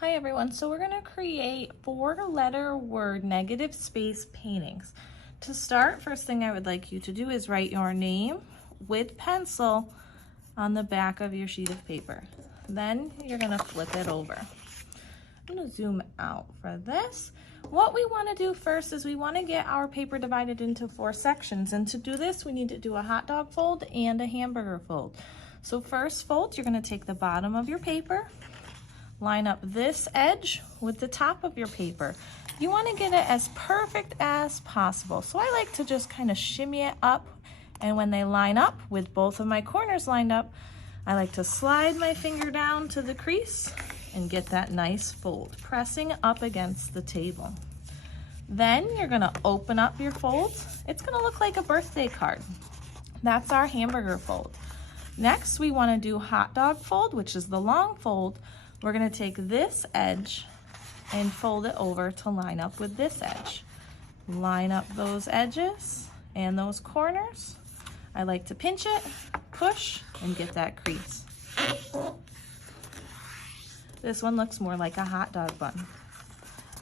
Hi everyone, so we're going to create 4-letter word negative space paintings. To start, first thing I would like you to do is write your name with pencil on the back of your sheet of paper. Then you're going to flip it over. I'm going to zoom out for this. What we want to do first is we want to get our paper divided into 4 sections, and to do this we need to do a hot dog fold and a hamburger fold. So first fold, you're going to take the bottom of your paper, line up this edge with the top of your paper. You want to get it as perfect as possible. So I like to just kind of shimmy it up, and when they line up with both of my corners lined up, I like to slide my finger down to the crease and get that nice fold, pressing up against the table. Then you're going to open up your fold. It's going to look like a birthday card. That's our hamburger fold. Next, we want to do hot dog fold, which is the long fold. We're going to take this edge and fold it over to line up with this edge. Line up those edges and those corners. I like to pinch it, push, and get that crease. This one looks more like a hot dog bun.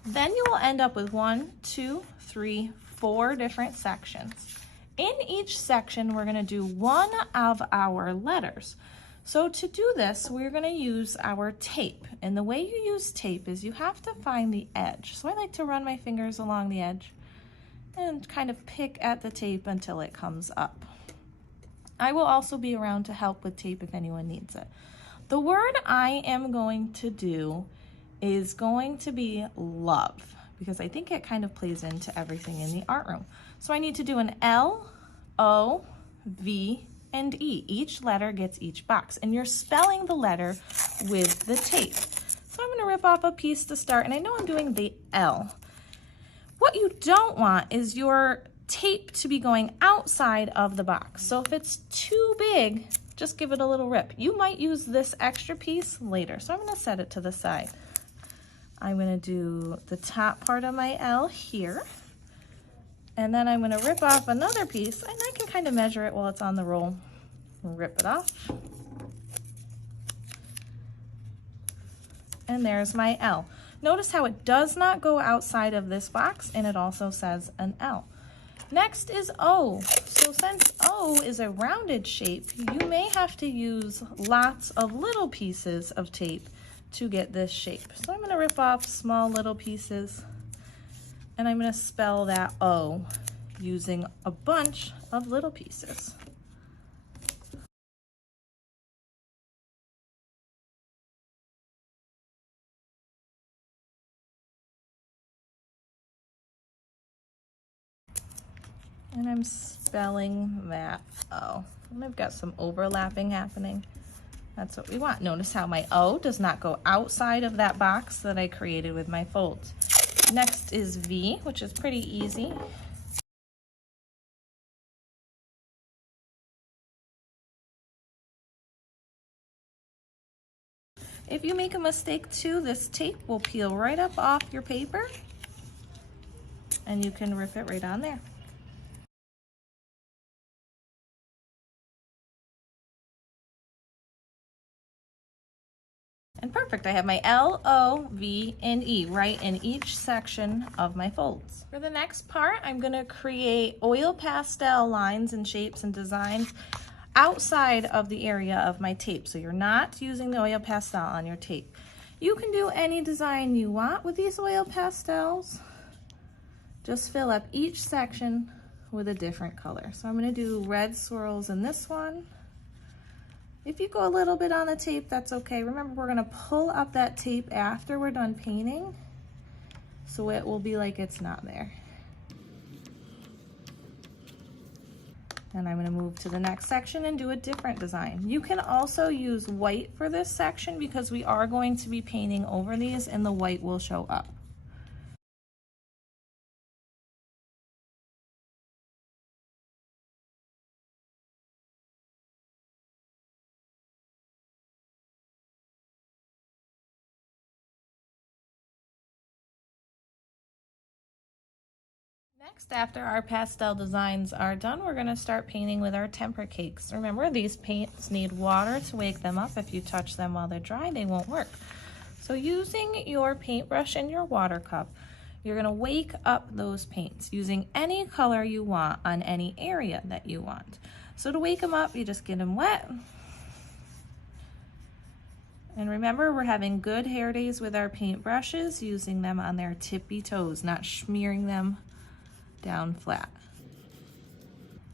Then you will end up with 1, 2, 3, 4 different sections. In each section, we're going to do one of our letters. So to do this, we're going to use our tape. And the way you use tape is you have to find the edge. So I like to run my fingers along the edge and kind of pick at the tape until it comes up. I will also be around to help with tape if anyone needs it. The word I am going to do is going to be love, because I think it kind of plays into everything in the art room. So I need to do an L, O, V, and E. Each letter gets each box, and you're spelling the letter with the tape. So I'm going to rip off a piece to start, and I know I'm doing the L. What you don't want is your tape to be going outside of the box. So if it's too big, just give it a little rip. You might use this extra piece later, so I'm going to set it to the side. I'm going to do the top part of my L here, and then I'm going to rip off another piece, and I can kind of measure it while it's on the roll. Rip it off. And there's my L. Notice how it does not go outside of this box, and it also says an L. Next is O. So since O is a rounded shape, you may have to use lots of little pieces of tape to get this shape. So I'm going to rip off small little pieces, and I'm going to spell that O using a bunch of little pieces. And I'm spelling that O. And I've got some overlapping happening. That's what we want. Notice how my O does not go outside of that box that I created with my folds. Next is V, which is pretty easy. If you make a mistake too, this tape will peel right up off your paper, and you can rip it right on there. And perfect, I have my L, O, V, and E right in each section of my folds. For the next part, I'm gonna create oil pastel lines and shapes and designs outside of the area of my tape. So you're not using the oil pastel on your tape. You can do any design you want with these oil pastels. Just fill up each section with a different color. So I'm gonna do red swirls in this one. If you go a little bit on the tape, that's okay. Remember, we're gonna pull up that tape after we're done painting, so it will be like it's not there. Then I'm gonna move to the next section and do a different design. You can also use white for this section because we are going to be painting over these, and the white will show up. Next, after our pastel designs are done, we're going to start painting with our tempera cakes. Remember, these paints need water to wake them up. If you touch them while they're dry, they won't work. So using your paintbrush and your water cup, you're gonna wake up those paints using any color you want on any area that you want. So to wake them up, you just get them wet. And remember, we're having good hair days with our paintbrushes, using them on their tippy toes, not smearing them down flat.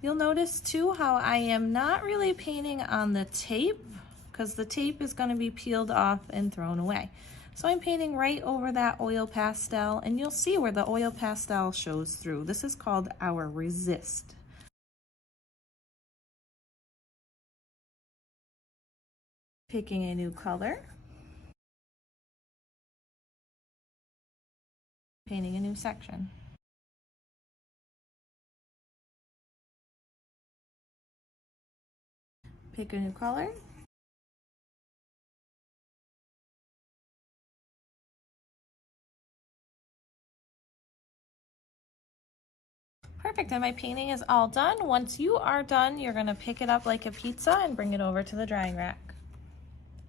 You'll notice too how I am not really painting on the tape, because the tape is going to be peeled off and thrown away. So I'm painting right over that oil pastel, and you'll see where the oil pastel shows through. This is called our resist. Picking a new color. Painting a new section. Pick a new color. Perfect, and my painting is all done. Once you are done, you're gonna pick it up like a pizza and bring it over to the drying rack.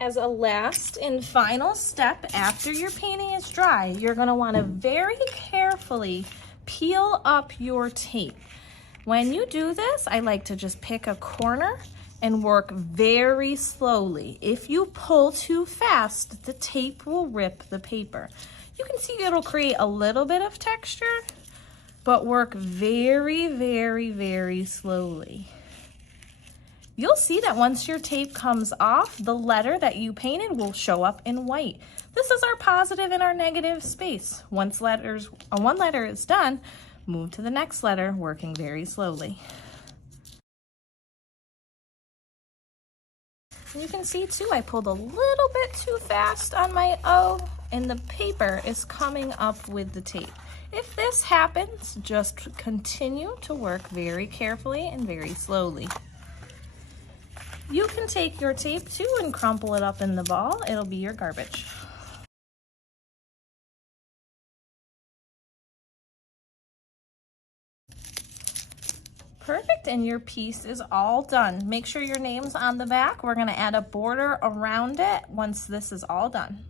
As a last and final step after your painting is dry, you're gonna wanna very carefully peel up your tape. When you do this, I like to just pick a corner and work very slowly. If you pull too fast, the tape will rip the paper. You can see it'll create a little bit of texture, but work very, very, very slowly. You'll see that once your tape comes off, the letter that you painted will show up in white. This is our positive and our negative space. Once one letter is done, move to the next letter, working very slowly. And you can see too, I pulled a little bit too fast on my O, and the paper is coming up with the tape. If this happens, just continue to work very carefully and very slowly. You can take your tape too and crumple it up in the ball. It'll be your garbage. Perfect, and your piece is all done. Make sure your name's on the back. We're gonna add a border around it once this is all done.